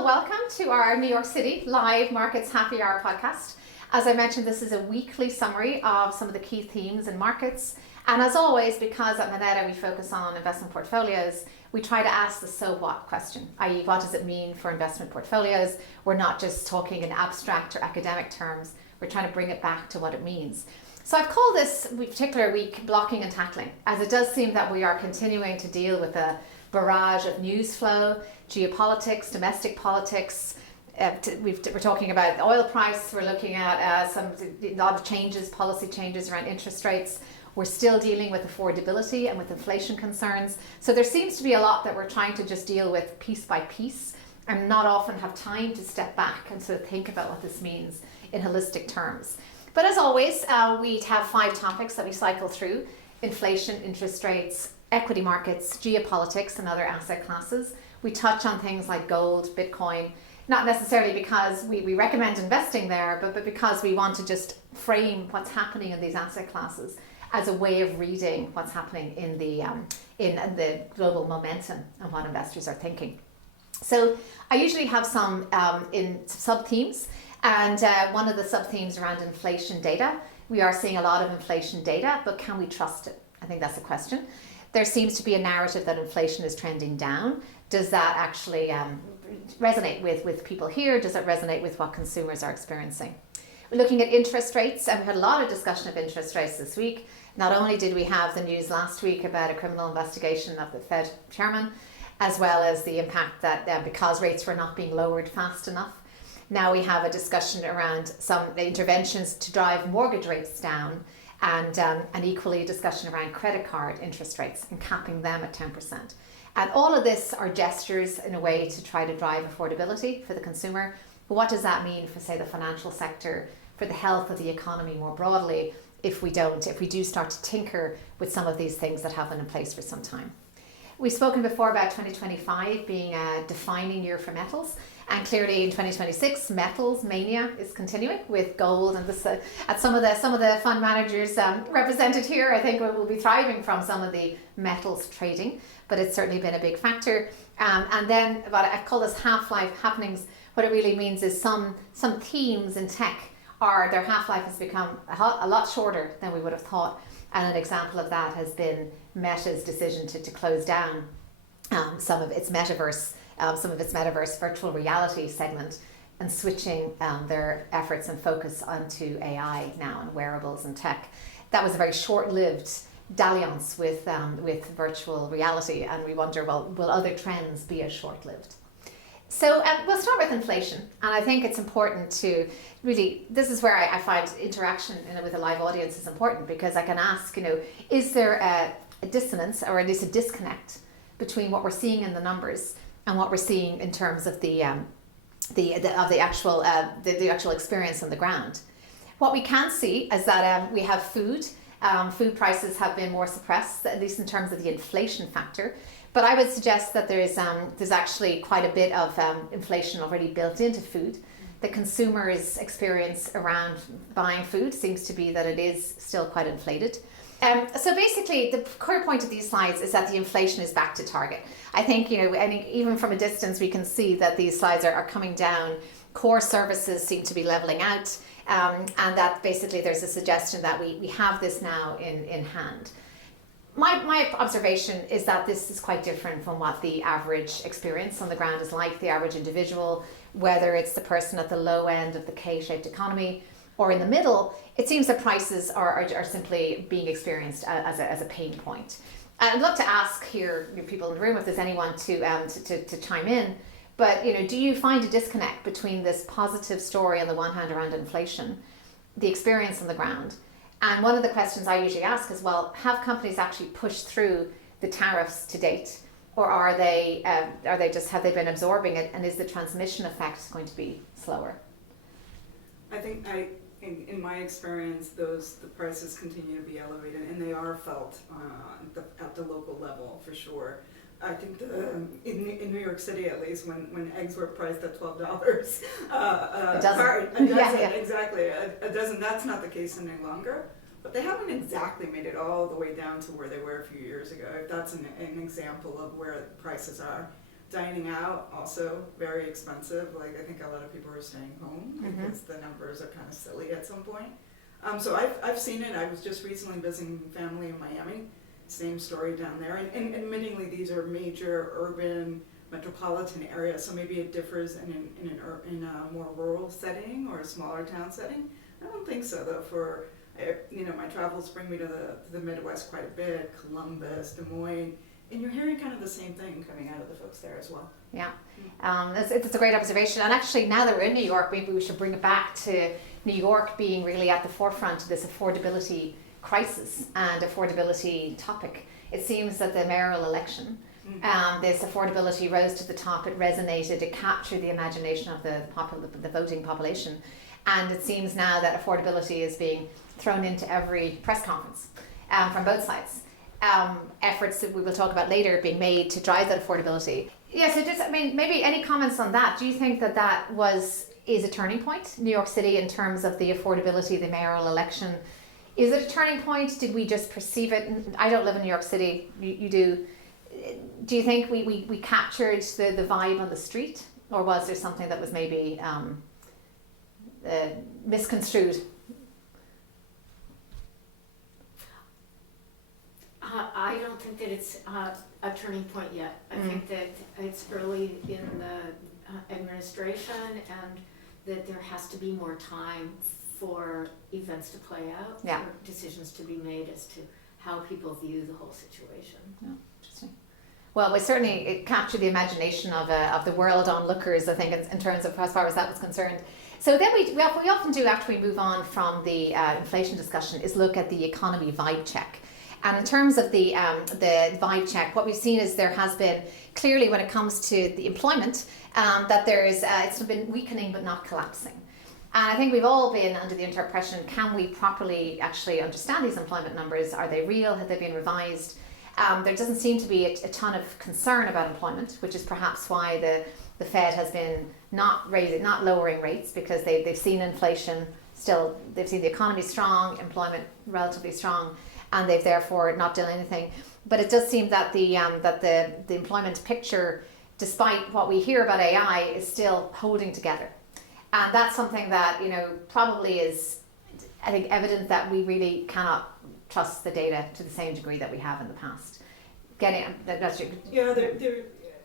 Well, welcome to our New York City Live Markets Happy Hour podcast. As I mentioned, this is a weekly summary of some of the key themes in markets. And as always, because at Moneta we focus on investment portfolios, we try to ask the so what question, i.e. what does it mean for investment portfolios? We're not just talking in abstract or academic terms, we're trying to bring it back to what it means. So I've called this particular week blocking and tackling, as it does seem that we are continuing to deal with a barrage of news flow, geopolitics, domestic politics. We're talking about the oil price. We're looking at a lot of changes, policy changes around interest rates. We're still dealing with affordability and with inflation concerns. So there seems to be a lot that we're trying to just deal with piece by piece and not often have time to step back and sort of think about what this means in holistic terms. But as always, we have 5 topics that we cycle through: inflation, interest rates, equity markets, geopolitics, and other asset classes. We touch on things like gold, Bitcoin, not necessarily because we recommend investing there, but because we want to just frame what's happening in these asset classes as a way of reading what's happening in the global momentum and what investors are thinking. So I usually have some in sub-themes, and one of the sub-themes around inflation data. We are seeing a lot of inflation data, but can we trust it? I think that's the question. There seems to be a narrative that inflation is trending down. Does that actually resonate with people here? Does it resonate with what consumers are experiencing? We're looking at interest rates, and we had a lot of discussion of interest rates this week. Not only did we have the news last week about a criminal investigation of the Fed chairman, as well as the impact that because rates were not being lowered fast enough, now we have a discussion around some interventions to drive mortgage rates down, and equally a discussion around credit card interest rates and capping them at 10%. And all of this are gestures in a way to try to drive affordability for the consumer. But what does that mean for, say, the financial sector, for the health of the economy more broadly, if we do start to tinker with some of these things that have been in place for some time? We've spoken before about 2025 being a defining year for metals, and clearly in 2026 metals mania is continuing with gold, and this at some of the fund managers represented here, I think will be thriving from some of the metals trading, but it's certainly been a big factor. And then I call this half-life happenings. What it really means is some themes in tech their half-life has become a lot shorter than we would have thought. And an example of that has been Meta's decision to close down some of its metaverse virtual reality segment, and switching their efforts and focus onto AI now and wearables and tech. That was a very short-lived dalliance with virtual reality, and we wonder, well, will other trends be as short-lived? So we'll start with inflation, and I think it's important to really, this is where I find interaction with a live audience is important, because I can ask, is there a dissonance, or at least a disconnect, between what we're seeing in the numbers and what we're seeing in terms of the actual experience on the ground? What we can see is that we have food prices have been more suppressed, at least in terms of the inflation factor. But I would suggest that there's actually quite a bit of inflation already built into food. The consumer's experience around buying food seems to be that it is still quite inflated. So basically, the core point of these slides is that the inflation is back to target. I think, even from a distance, we can see that these slides are coming down. Core services seem to be leveling out, and that basically there's a suggestion that we have this now in hand. My observation is that this is quite different from what the average experience on the ground is like, the average individual, whether it's the person at the low end of the K-shaped economy or in the middle. It seems that prices are simply being experienced as a pain point. I'd love to ask here, people in the room, if there's anyone to chime in, but do you find a disconnect between this positive story on the one hand around inflation, the experience on the ground? And one of the questions I usually ask is, well, have companies actually pushed through the tariffs to date, or have they been absorbing it, and is the transmission effect going to be slower? I think in my experience, the prices continue to be elevated, and they are felt at the local level for sure. I think in New York City, at least, when eggs were priced at $12, a dozen. Exactly, a dozen. That's not the case any longer. But they haven't exactly made it all the way down to where they were a few years ago. If that's an example of where prices are, Dining out, also very expensive. Like, I think a lot of people are staying home because the numbers are kind of silly at some point. So I've seen it. I was just recently visiting family in Miami. Same story down there. And admittingly, these are major urban metropolitan areas, so maybe it differs in a more rural setting or a smaller town setting. I don't think so, though. For my travels bring me to the Midwest quite a bit, Columbus, Des Moines, and you're hearing kind of the same thing coming out of the folks there as well. Yeah, it's a great observation. And actually, now that we're in New York, maybe we should bring it back to New York being really at the forefront of this affordability crisis and affordability topic. It seems that the mayoral election, this affordability rose to the top. It resonated. It captured the imagination of the voting population, and it seems now that affordability is being thrown into every press conference from both sides. Efforts that we will talk about later being made to drive that affordability. Yeah, so maybe any comments on that? Do you think that is a turning point, New York City, in terms of the affordability of the mayoral election? Is it a turning point? Did we just perceive it? I don't live in New York City. You do. Do you think we captured the vibe on the street, or was there something that was maybe misconstrued? I don't think that it's a turning point yet. I think that it's early in the administration, and that there has to be more time for events to play out, for decisions to be made as to how people view the whole situation. Yeah, interesting. Well, it captured the imagination of the world onlookers, I think, in terms of as far as that was concerned. So then we often do, after we move on from the inflation discussion, is look at the economy vibe check. And in terms of the vibe check, what we've seen is there has been clearly, when it comes to the employment, that it's been weakening but not collapsing. And I think we've all been under the impression, can we properly actually understand these employment numbers? Are they real? Have they been revised? There doesn't seem to be a ton of concern about employment, which is perhaps why the Fed has been not lowering rates, because they've seen inflation still, they've seen the economy strong, employment relatively strong, and they've therefore not done anything. But it does seem that the employment picture, despite what we hear about AI, is still holding together. And that's something that, probably is, I think, evident that we really cannot trust the data to the same degree that we have in the past. That's your... Yeah,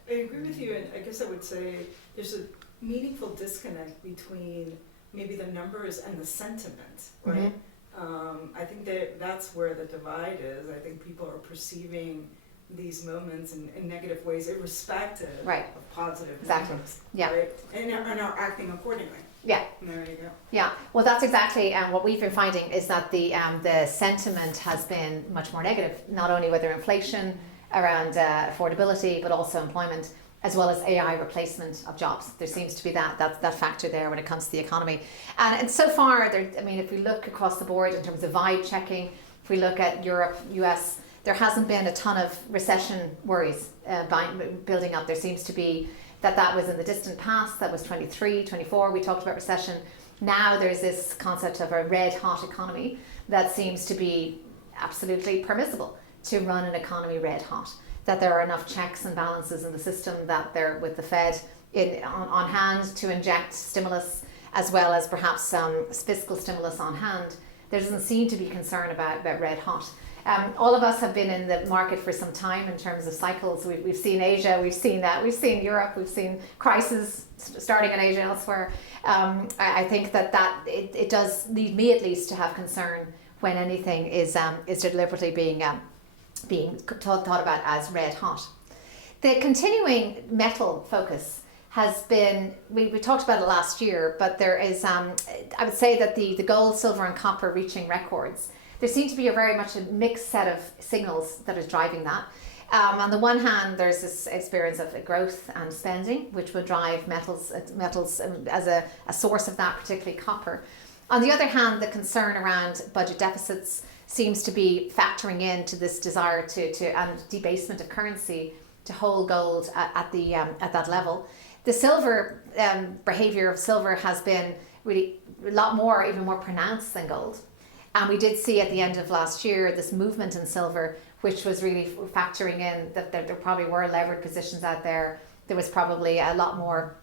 I agree with you, and I guess I would say there's a meaningful disconnect between maybe the numbers and the sentiment, right? I think that's where the divide is. I think people are perceiving these moments in negative ways, irrespective of positive numbers, right? And are acting accordingly. Yeah. There you go. Yeah. Well, that's exactly what we've been finding, is that the sentiment has been much more negative, not only whether inflation, around affordability, but also employment, as well as AI replacement of jobs. There seems to be that factor there when it comes to the economy. And so far, if we look across the board in terms of vibe checking, if we look at Europe, US, there hasn't been a ton of recession worries building up. There seems to be that was in the distant past. That was 23, 24. We talked about recession. Now there's this concept of a red hot economy that seems to be absolutely permissible to run an economy red hot. That there are enough checks and balances in the system, that they're with the Fed on hand to inject stimulus, as well as perhaps some fiscal stimulus on hand. There doesn't seem to be concern about red hot. All of us have been in the market for some time in terms of cycles. We've seen Asia, we've seen Europe, we've seen crises starting in Asia elsewhere. I think that it does lead me at least to have concern when anything is deliberately being thought about as red hot. The continuing metal focus has been, we talked about it last year, but there is, I would say that the gold, silver and copper reaching records, there seems to be a very much a mixed set of signals that is driving that. On the one hand, there's this experience of growth and spending, which will drive metals as a source of that, particularly copper. On the other hand, the concern around budget deficits seems to be factoring into this desire and debasement of currency to hold gold at that level. The silver behavior of silver has been really a lot more, even more pronounced than gold. And we did see at the end of last year this movement in silver, which was really factoring in that there probably were levered positions out there there was probably a lot more,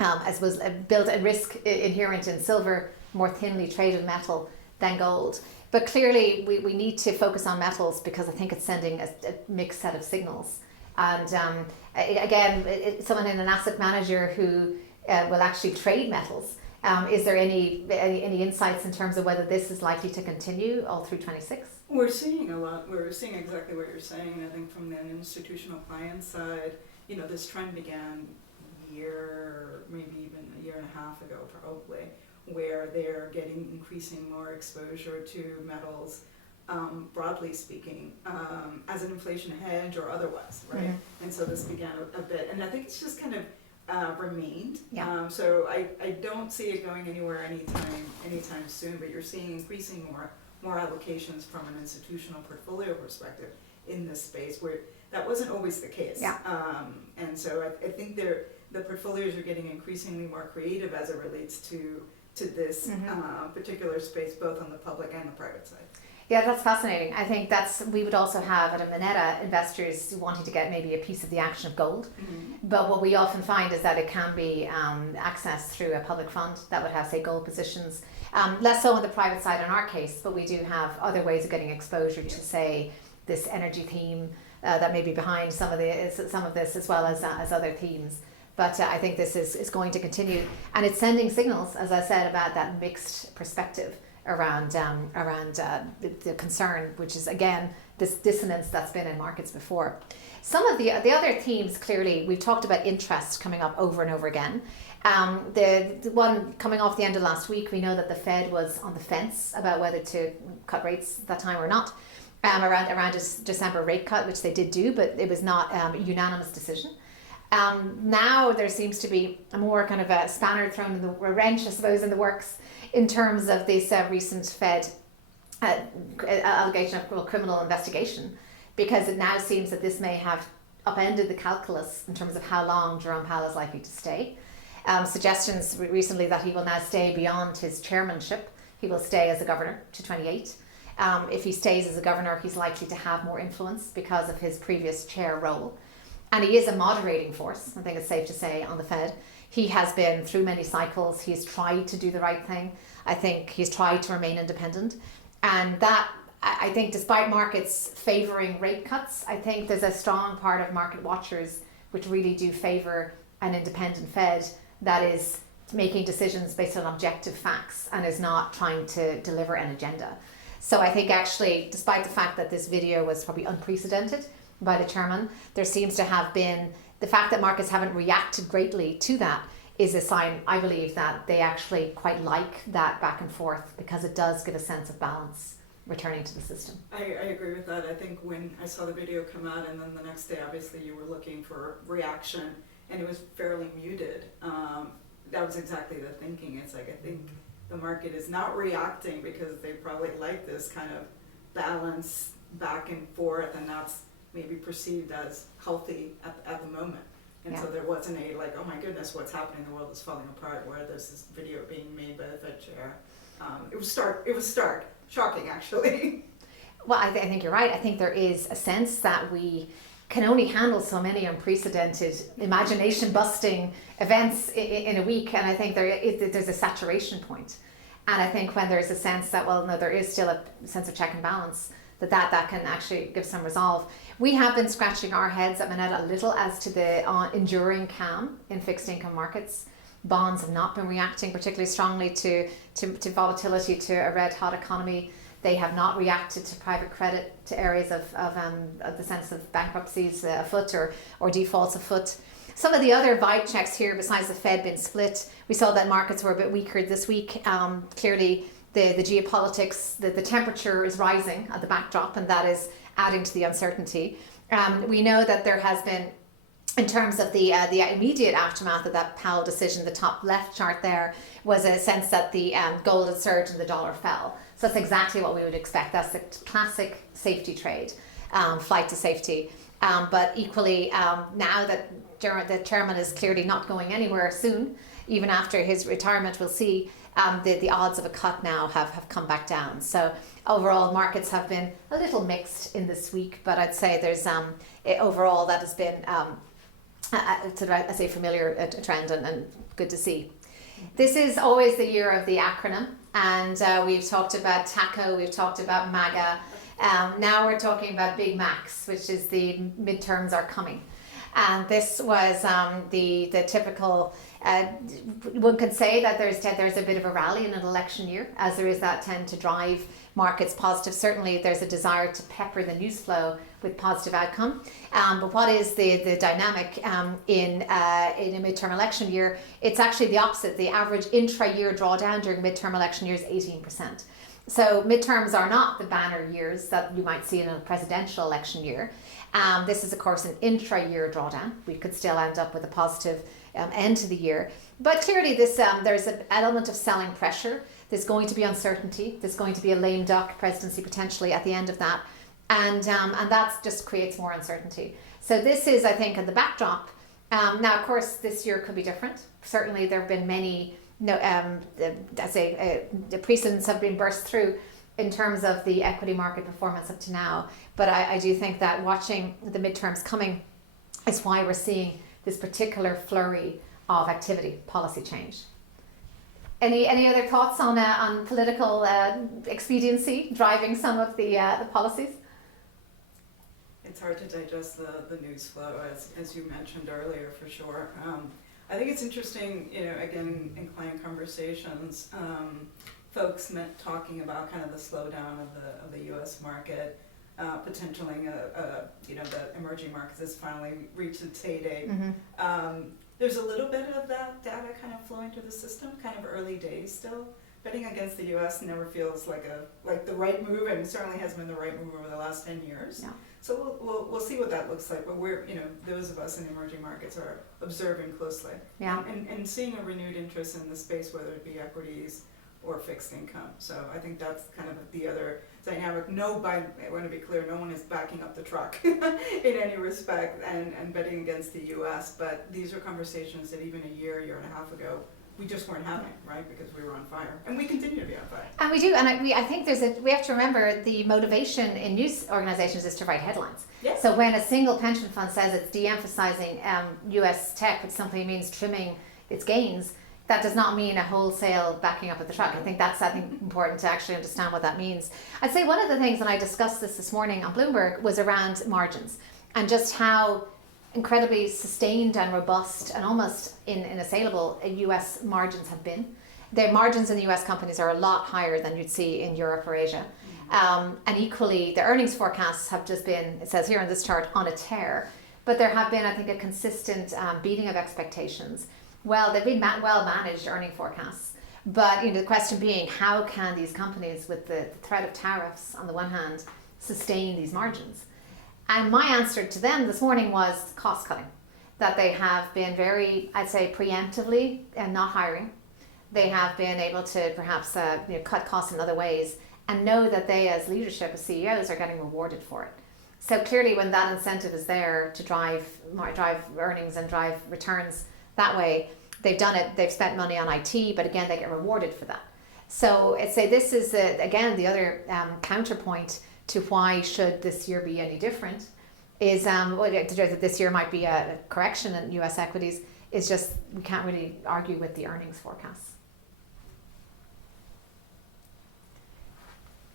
I suppose, built a risk inherent in silver, more thinly traded metal than gold. But clearly we need to focus on metals because I think it's sending a mixed set of signals. And someone in an asset manager who will actually trade metals, is there any insights in terms of whether this is likely to continue all through 26? We're seeing a lot. We're seeing exactly what you're saying. I think from the institutional client side, this trend began maybe even a year and a half ago, probably, where they're getting increasing more exposure to metals, broadly speaking, as an inflation hedge or otherwise, right? Mm-hmm. And so this began a bit, and I think it's just kind of remained. Yeah. So I don't see it going anywhere anytime soon. But you're seeing increasing more allocations from an institutional portfolio perspective in this space, where that wasn't always the case. Yeah. And so I think the portfolios are getting increasingly more creative as it relates to this particular space, both on the public and the private side. Yeah, that's fascinating. I think we would also have at a Moneta investors wanting to get maybe a piece of the action of gold. Mm-hmm. But what we often find is that it can be accessed through a public fund that would have, say, gold positions. Less so on the private side in our case, but we do have other ways of getting exposure to, say, this energy theme that may be behind some of this, as well as other themes. But I think this is going to continue, and it's sending signals, as I said, about that mixed perspective around the concern, which is again this dissonance that's been in markets before. Some of the other themes, clearly, we've talked about interest coming up over and over again. The one coming off the end of last week, we know that the Fed was on the fence about whether to cut rates that time or not, around December rate cut, which they did do, but it was not a unanimous decision. Now there seems to be a more kind of a spanner thrown in a wrench, I suppose, in the works in terms of this recent Fed allegation of criminal investigation, because it now seems that this may have upended the calculus in terms of how long Jerome Powell is likely to stay. Suggestions recently that he will now stay beyond his chairmanship. He will stay as a governor to 28. If he stays as a governor, he's likely to have more influence because of his previous chair role. And he is a moderating force, I think it's safe to say, on the Fed. He has been through many cycles. He's tried to do the right thing. I think he's tried to remain independent. And that, I think, despite markets favouring rate cuts, I think there's a strong part of market watchers which really do favour an independent Fed that is making decisions based on objective facts and is not trying to deliver an agenda. So I think actually, despite the fact that this video was probably unprecedented by the chairman, there seems to have been, the fact that markets haven't reacted greatly to that is a sign, I believe, that they actually quite like that back and forth, because it does give a sense of balance returning to the system. I agree with that. I think when I saw the video come out, and then the next day obviously you were looking for reaction, and it was fairly muted, that was exactly the thinking. It's like, I think the market is not reacting because they probably like this kind of balance back and forth, and that's maybe perceived as healthy at the moment. And so there wasn't a like, oh my goodness, what's happening, the world is falling apart, where there's this video being made by the Fed chair. It was stark, shocking actually. Well, I think you're right. I think there is a sense that we can only handle so many unprecedented, imagination-busting events in a week, and I think there's a saturation point. And I think when there's a sense that, well, no, there is still a sense of check and balance, that can actually give some resolve. We have been scratching our heads at Moneta a little as to the enduring calm in fixed income markets. Bonds have not been reacting particularly strongly to volatility, to a red hot economy. They have not reacted to private credit, to areas of the sense of bankruptcies afoot or defaults afoot. Some of the other vibe checks here, besides the Fed being split, we saw that markets were a bit weaker this week. Clearly, the geopolitics, the temperature is rising at the backdrop, and that is adding to the uncertainty. We know that there has been, in terms of the immediate aftermath of that Powell decision, the top left chart there was a sense that the gold had surged and the dollar fell. So that's exactly what we would expect. That's the classic safety trade, flight to safety. But equally, now that the chairman is clearly not going anywhere soon, even after his retirement, we'll see the odds of a cut now have come back down. So overall, markets have been a little mixed in this week, but I'd say there's overall that has been sort of, I say, familiar trend and good to see. This is always the year of the acronym, and we've talked about TACO, we've talked about MAGA. Now we're talking about Big Macs, which is the midterms are coming. And this was the typical, one could say that there's a bit of a rally in an election year, as there is that tend to drive markets positive. Certainly there's a desire to pepper the news flow with positive outcome. But what is the dynamic in a midterm election year? It's actually the opposite. The average intra-year drawdown during midterm election year is 18%. So midterms are not the banner years that you might see in a presidential election year. This is, of course, an intra-year drawdown. We could still end up with a positive end to the year. But clearly there's an element of selling pressure. There's going to be uncertainty. There's going to be a lame duck presidency potentially at the end of that. And that just creates more uncertainty. So this is, I think, at the backdrop. Now, of course, this year could be different. Certainly there have been many, the precedents have been burst through in terms of the equity market performance up to now. But I do think that watching the midterms coming is why we're seeing this particular flurry of activity, policy change. Any other thoughts on political expediency driving some of the policies? It's hard to digest the news flow, as you mentioned earlier, for sure. I think it's interesting, again, in client conversations, folks talking about kind of the slowdown of the U.S. market, potentially the emerging markets has finally reached its heyday. Mm-hmm. There's a little bit of that data kind of flowing through the system, kind of early days still. Betting against the U.S. never feels like the right move, and certainly has been the right move over the last 10 years. Yeah. So we'll see what that looks like. But we're those of us in emerging markets are observing closely. Yeah. And seeing a renewed interest in the space, whether it be equities or fixed income. So I think that's kind of the other dynamic. I want to be clear, no one is backing up the truck in any respect and betting against the U.S. But these are conversations that even a year and a half ago, we just weren't having, right? Because we were on fire, and we continue to be on fire. And we do, and I think we have to remember the motivation in news organizations is to write headlines. Yes. So when a single pension fund says it's de-emphasizing U.S. tech, which simply means trimming its gains, that does not mean a wholesale backing up of the truck. I think that's important to actually understand what that means. I'd say one of the things, and I discussed this morning on Bloomberg, was around margins and just how incredibly sustained and robust and almost inassailable US margins have been. The margins in the US companies are a lot higher than you'd see in Europe or Asia. And equally, the earnings forecasts have just been, it says here on this chart, on a tear. But there have been, I think, a consistent beating of expectations. Well, they've been well-managed earning forecasts. But the question being, how can these companies, with the threat of tariffs on the one hand, sustain these margins? And my answer to them this morning was cost cutting. That they have been very, I'd say, preemptively and not hiring. They have been able to perhaps cut costs in other ways and know that they, as leadership, as CEOs, are getting rewarded for it. So clearly, when that incentive is there to drive earnings and drive returns that way, they've done it. They've spent money on IT, but again, they get rewarded for that. So I'd say this is again the other counterpoint to why should this year be any different is that this year might be a correction in US equities is just we can't really argue with the earnings forecasts.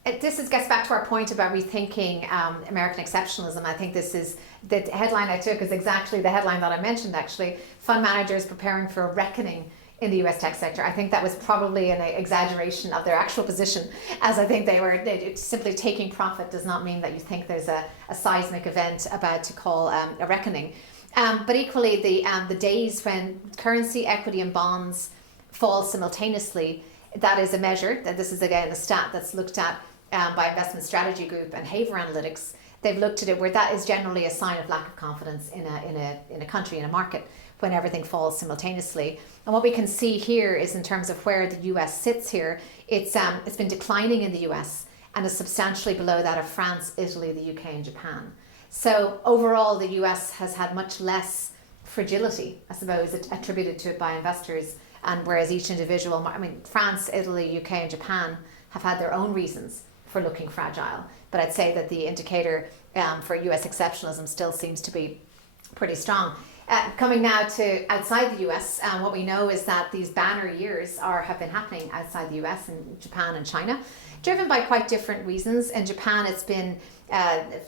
This gets back to our point about rethinking American exceptionalism. I think this is the headline I took is exactly the headline that I mentioned actually. Fund managers preparing for a reckoning in the US tech sector. I think that was probably an exaggeration of their actual position, as I think they simply taking profit does not mean that you think there's a seismic event about to call a reckoning. But equally, the days when currency, equity and bonds fall simultaneously, that is a measure, that this is again a stat that's looked at by Investment Strategy Group and Haver Analytics. They've looked at it where that is generally a sign of lack of confidence in a country, in a market, when everything falls simultaneously. And what we can see here is in terms of where the US sits here, it's been declining in the US and is substantially below that of France, Italy, the UK and Japan. So overall, the US has had much less fragility, I suppose, attributed to it by investors. And whereas each individual, France, Italy, UK and Japan have had their own reasons for looking fragile. But I'd say that the indicator for US exceptionalism still seems to be pretty strong. Coming now to outside the US, what we know is that these banner years have been happening outside the US in Japan and China, driven by quite different reasons. In Japan, it's been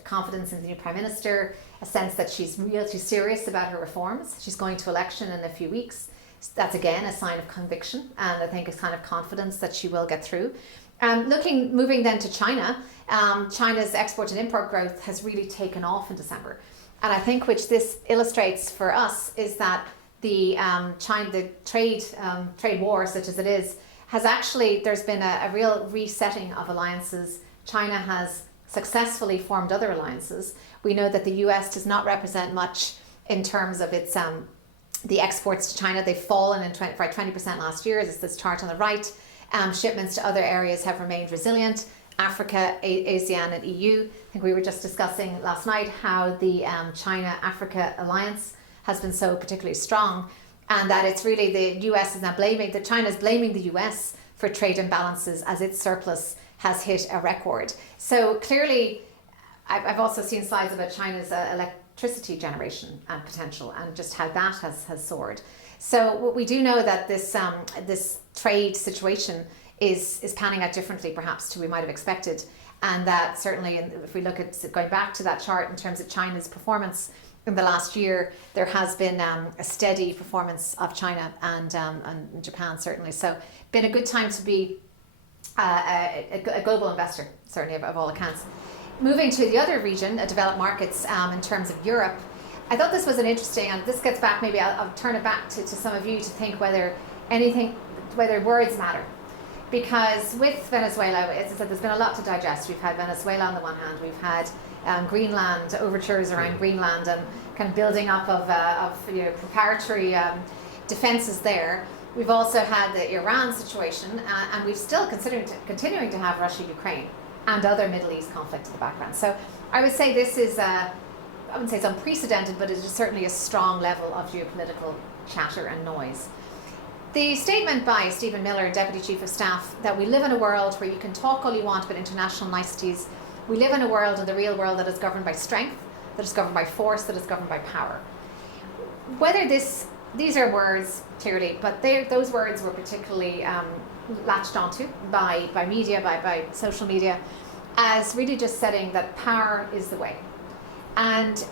confidence in the new prime minister, a sense that she's serious about her reforms. She's going to election in a few weeks. That's again a sign of conviction, and I think a kind of confidence that she will get through. Moving then to China, China's export and import growth has really taken off in December. And I think which this illustrates for us is that the trade war, such as it is, has actually, there's been a real resetting of alliances. China has successfully formed other alliances. We know that the US does not represent much in terms of its the exports to China. They've fallen by 20% last year, as this chart on the right. Shipments to other areas have remained resilient. Africa, ASEAN and EU. I think we were just discussing last night how the China-Africa alliance has been so particularly strong, and that it's really the US is now China is blaming the US for trade imbalances as its surplus has hit a record. So clearly, I've also seen slides about China's electricity generation and potential, and just how that has soared. So we do know that this trade situation is panning out differently perhaps to we might have expected, and that certainly if we look at going back to that chart in terms of China's performance in the last year, there has been a steady performance of China and Japan certainly. So been a good time to be a global investor, certainly of all accounts. Moving to the other region, developed markets, in terms of Europe, I thought this was an interesting, and this gets back, maybe I'll turn it back to some of you to think whether words matter. Because with Venezuela, as I said, there's been a lot to digest. We've had Venezuela on the one hand, we've had Greenland, overtures around Greenland, and kind of building up of preparatory defences there. We've also had the Iran situation, and we've still continuing to have Russia, Ukraine, and other Middle East conflicts in the background. So I would say this is, I wouldn't say it's unprecedented, but it is certainly a strong level of geopolitical chatter and noise. The statement by Stephen Miller, Deputy Chief of Staff, that we live in a world where you can talk all you want about international niceties. We live in a world, in the real world, that is governed by strength, that is governed by force, that is governed by power. Whether these are words, clearly, but those words were particularly latched onto by media, by social media, as really just setting that power is the way. And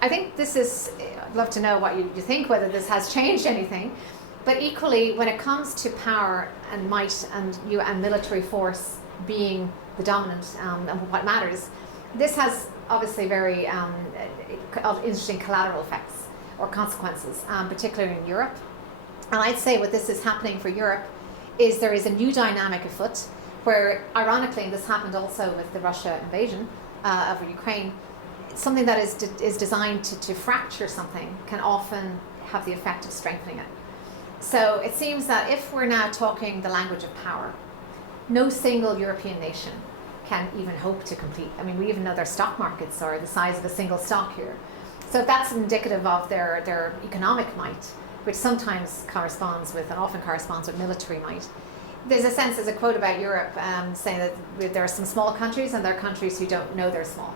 I think this is, I'd love to know what you think, whether this has changed anything. But equally, when it comes to power and might and military force being the dominant and what matters, this has obviously very interesting collateral effects or consequences, particularly in Europe. And I'd say what this is happening for Europe is there is a new dynamic afoot where, ironically, and this happened also with the Russia invasion of Ukraine, something that is designed to fracture something can often have the effect of strengthening it. So it seems that if we're now talking the language of power, no single European nation can even hope to compete. I mean, we even know their stock markets are the size of a single stock here. So that's indicative of their economic might, which sometimes corresponds with, and often corresponds with, military might. There's a quote about Europe saying that there are some small countries and there are countries who don't know they're small,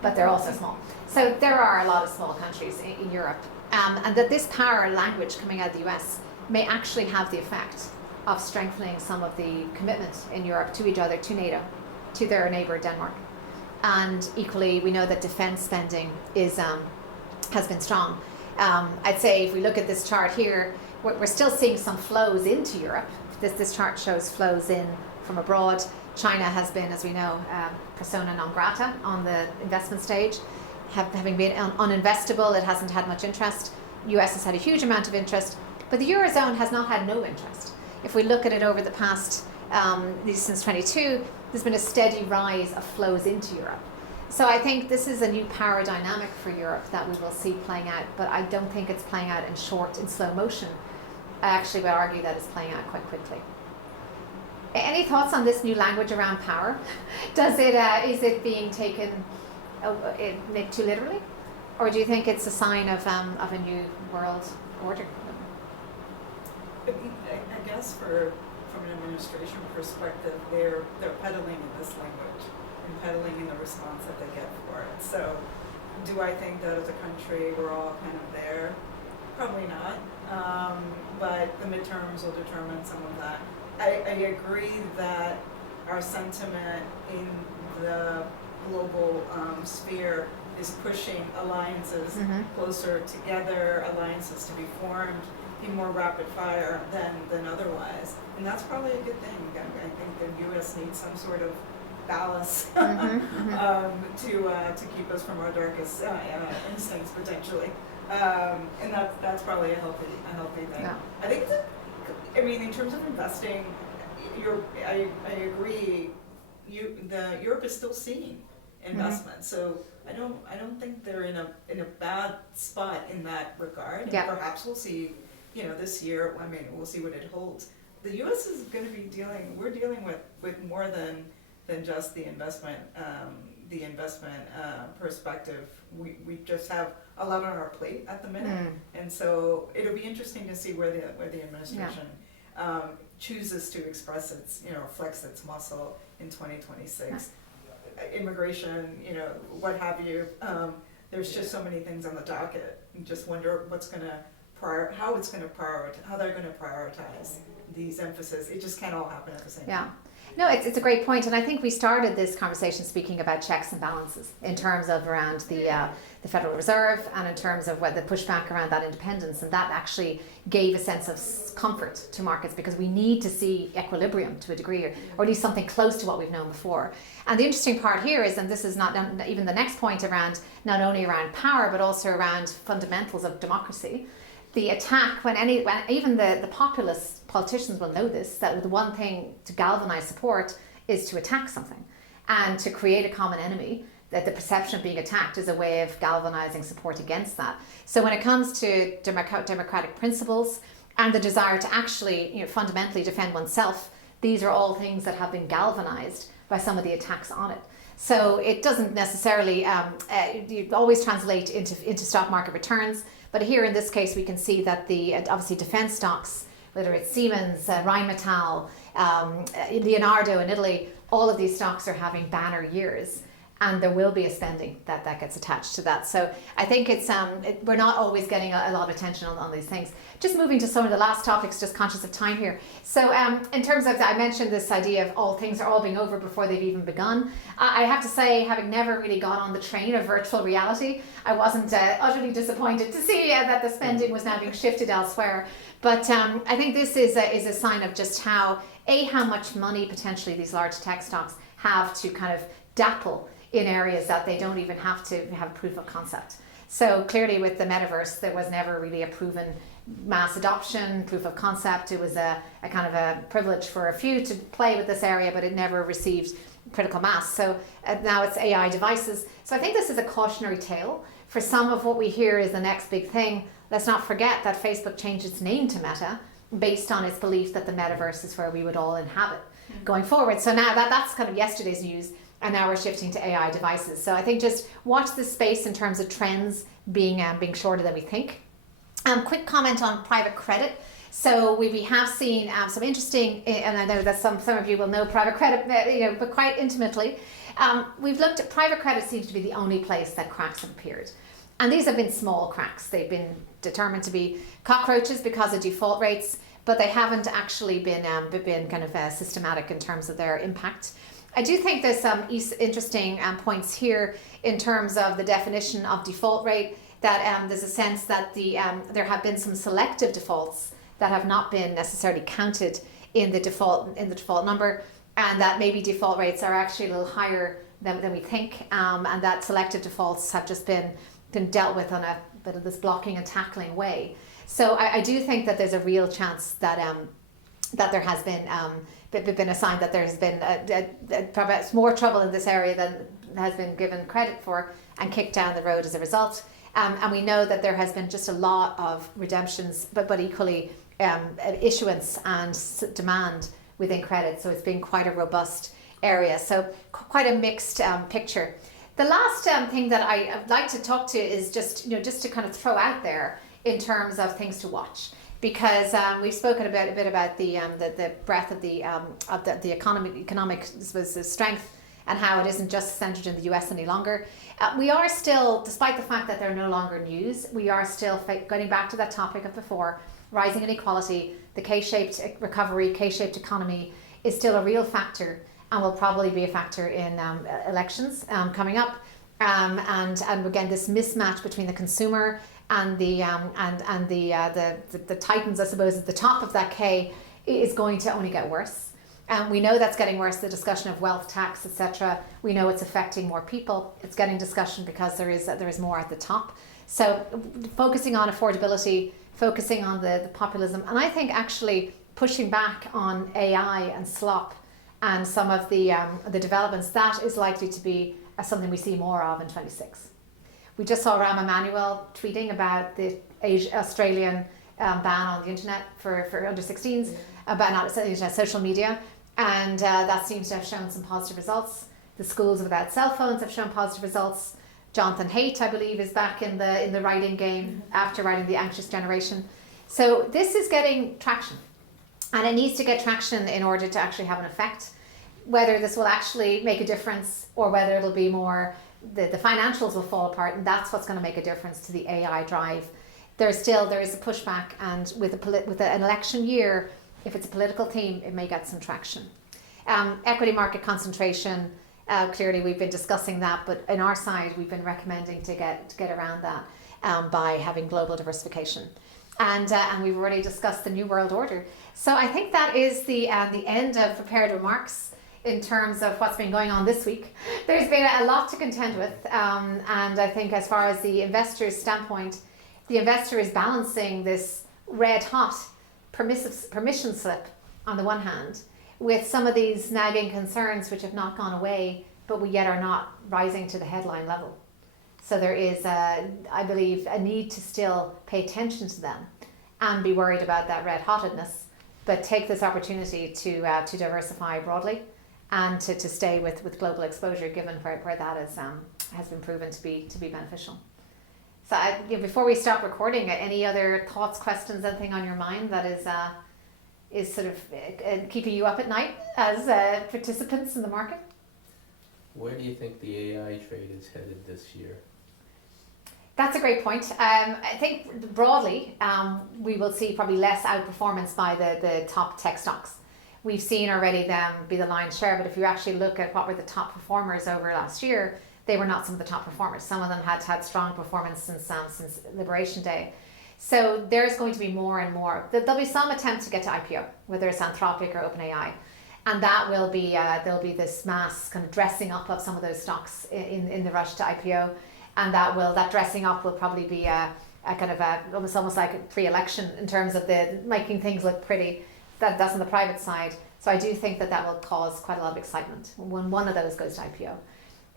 but they're also small. So there are a lot of small countries in Europe, and that this power language coming out of the US may actually have the effect of strengthening some of the commitment in Europe to each other, to NATO, to their neighbour Denmark. And equally, we know that defence spending has been strong. I'd say if we look at this chart here, we're still seeing some flows into Europe. This chart shows flows in from abroad. China has been, as we know, persona non grata on the investment stage. Having been uninvestable, it hasn't had much interest. US has had a huge amount of interest, but the Eurozone has not had no interest. If we look at it over the past, since 22, there's been a steady rise of flows into Europe. So I think this is a new power dynamic for Europe that we will see playing out, but I don't think it's playing out in slow motion. I actually would argue that it's playing out quite quickly. Any thoughts on this new language around power? Is it being taken too literally? Or do you think it's a sign of a new world order? I guess from an administration perspective, they're peddling in this language and peddling in the response that they get for it. So do I think that as a country we're all kind of there? Probably not, but the midterms will determine some of that. I agree that our sentiment in the global sphere is pushing alliances closer together, alliances to be formed, be more rapid fire than otherwise. And that's probably a good thing. I think the U.S. needs some sort of ballast to keep us from our darkest instincts potentially. And that's probably a healthy thing. Yeah. I think in terms of investing, I agree. Europe is still seeing investment, so I don't think they're in a bad spot in that regard. And perhaps we'll see, this year. We'll see what it holds. The U.S. is going to be we're dealing with more than just the investment perspective. We just have a lot on our plate at the minute, and so it'll be interesting to see where the administration chooses to express its, flex its muscle in 2026. Immigration, what have you. There's just so many things on the docket. You just wonder how they're going to prioritize these emphases. It just can't all happen at the same time. No, it's a great point, and I think we started this conversation speaking about checks and balances in terms of around the Federal Reserve and in terms of the pushback around that independence, and that actually gave a sense of comfort to markets because we need to see equilibrium to a degree, or at least something close to what we've known before. And the interesting part here is, and this is not even the next point around not only around power but also around fundamentals of democracy. The attack, when even the populist politicians will know this, that the one thing to galvanize support is to attack something and to create a common enemy, that the perception of being attacked is a way of galvanizing support against that. So when it comes to democratic principles and the desire to actually fundamentally defend oneself, these are all things that have been galvanized by some of the attacks on it. So it doesn't necessarily you always translate into stock market returns. But here in this case, we can see that the obviously defense stocks, whether it's Siemens, Rheinmetall, Leonardo in Italy, all of these stocks are having banner years, and there will be a spending that gets attached to that. So I think it's we're not always getting a lot of attention on these things. Just moving to some of the last topics, just conscious of time here. So in terms of, I mentioned this idea of all things are all being over before they've even begun. I have to say, having never really gone on the train of virtual reality, I wasn't utterly disappointed to see that the spending was now being shifted elsewhere. But I think this is a sign of just how much money potentially these large tech stocks have to kind of dapple in areas that they don't even have to have proof of concept. So clearly with the metaverse, there was never really a proven mass adoption, proof of concept. It was a kind of a privilege for a few to play with this area, but it never received critical mass. So now it's AI devices. So I think this is a cautionary tale for some of what we hear is the next big thing. Let's not forget that Facebook changed its name to Meta based on its belief that the metaverse is where we would all inhabit going forward. So now that's kind of yesterday's news. And now we're shifting to AI devices. So I think just watch this space in terms of trends being shorter than we think. Quick comment on private credit. So we have seen some interesting, and I know that some of you will know private credit, but quite intimately. We've looked at private credit seems to be the only place that cracks have appeared. And these have been small cracks. They've been determined to be cockroaches because of default rates, but they haven't actually been kind of systematic in terms of their impact. I do think there's some interesting points here in terms of the definition of default rate, that there's a sense that there have been some selective defaults that have not been necessarily counted in the default number, and that maybe default rates are actually a little higher than we think, and that selective defaults have just been dealt with on a bit of this blocking and tackling way. So I do think that there's a real chance that there has been a sign that there's been perhaps more trouble in this area than has been given credit for and kicked down the road as a result. And we know that there has been just a lot of redemptions, but equally issuance and demand within credit. So it's been quite a robust area. So quite a mixed picture. The last thing that I'd like to talk to is just to kind of throw out there in terms of things to watch. Because we've spoken a bit about the breadth of the economic strength and how it isn't just centered in the US any longer. We are still, despite the fact that they're no longer news, we are still getting back to that topic of before, rising inequality, the K-shaped recovery, K-shaped economy is still a real factor and will probably be a factor in elections coming up. And again, this mismatch between the consumer and the titans, I suppose, at the top of that K is going to only get worse. We know that's getting worse, the discussion of wealth tax, etc. We know it's affecting more people. It's getting discussion because there is more at the top. So focusing on affordability, focusing on the populism, and I think actually pushing back on AI and slop and some of the developments, that is likely to be something we see more of in 26. We just saw Rahm Emanuel tweeting about the Australian ban on the internet for under 16s, ban on internet, social media. And that seems to have shown some positive results. The schools without cell phones have shown positive results. Jonathan Haidt, I believe, is back in the writing game after writing The Anxious Generation. So this is getting traction. And it needs to get traction in order to actually have an effect. Whether this will actually make a difference or whether it'll be more, the financials will fall apart, and that's what's going to make a difference to the AI drive. There is a pushback, and with an election year, if it's a political theme, it may get some traction. Equity market concentration, clearly we've been discussing that, but in our side we've been recommending to get around that by having global diversification. And we've already discussed the New World Order. So I think that is the end of prepared remarks in terms of what's been going on this week. There's been a lot to contend with, and I think as far as the investor's standpoint, the investor is balancing this red hot permission slip on the one hand with some of these nagging concerns which have not gone away but we yet are not rising to the headline level. So there is, I believe, a need to still pay attention to them and be worried about that red hottedness, but take this opportunity to diversify broadly and to stay with global exposure given where that has been proven to be beneficial. So before we stop recording, any other thoughts, questions, anything on your mind that is sort of keeping you up at night as participants in the market? Where do you think the AI trade is headed this year? That's a great point. I think broadly, we will see probably less outperformance by the top tech stocks. We've seen already them be the lion's share, but if you actually look at what were the top performers over last year, they were not some of the top performers. Some of them had strong performance since Liberation Day. So there's going to be more and more. There'll be some attempt to get to IPO, whether it's Anthropic or OpenAI. And that will be, there'll be this mass kind of dressing up of some of those stocks in the rush to IPO. And that dressing up will probably be a kind of almost like a pre-election in terms of the making things look pretty. That's on the private side. So I do think that will cause quite a lot of excitement when one of those goes to IPO.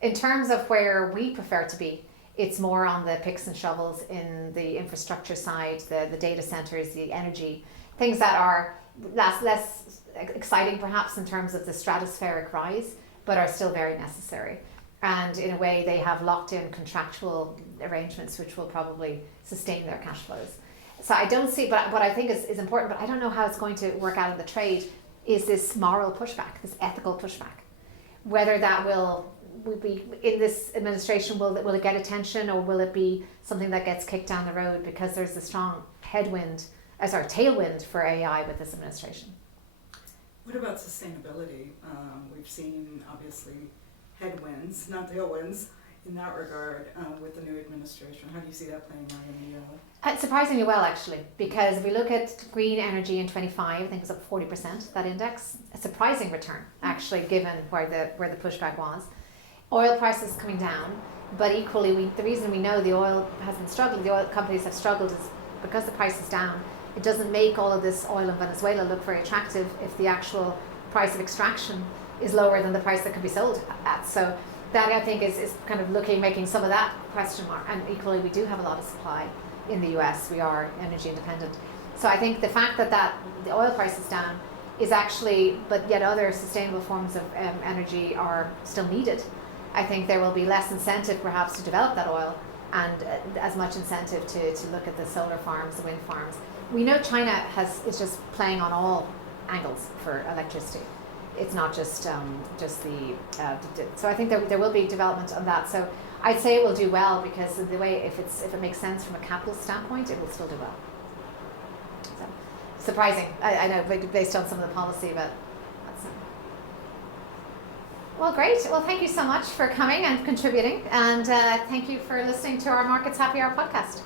In terms of where we prefer to be, it's more on the picks and shovels in the infrastructure side, the data centers, the energy, things that are less exciting perhaps in terms of the stratospheric rise, but are still very necessary. And in a way, they have locked in contractual arrangements which will probably sustain their cash flows. So I don't see, but what I think is important, but I don't know how it's going to work out in the trade, is this moral pushback, this ethical pushback. Whether that will be in this administration, will it get attention, or will it be something that gets kicked down the road because there's a strong tailwind for AI with this administration? What about sustainability? We've seen obviously headwinds, not tailwinds, in that regard with the new administration. How do you see that playing out in the Surprisingly well, actually, because if we look at green energy in 25, I think it's up 40%, that index. A surprising return, actually, given where the pushback was. Oil prices coming down, but equally, the reason we know the oil has been struggling, the oil companies have struggled, is because the price is down. It doesn't make all of this oil in Venezuela look very attractive if the actual price of extraction is lower than the price that can be sold at. So that, I think, is kind of making some of that question mark. And equally, we do have a lot of supply in the US. We are energy independent. So I think the fact that the oil price is down is actually, but yet other sustainable forms of energy are still needed. I think there will be less incentive perhaps to develop that oil and as much incentive to look at the solar farms, the wind farms. We know China is just playing on all angles for electricity. It's not just the so I think there will be development on that. So I'd say it will do well because of the way, if it makes sense from a capital standpoint, it will still do well. So, surprising, I know, based on some of the policy, but that's well, great. Well, thank you so much for coming and contributing, and thank you for listening to our Markets Happy Hour podcast.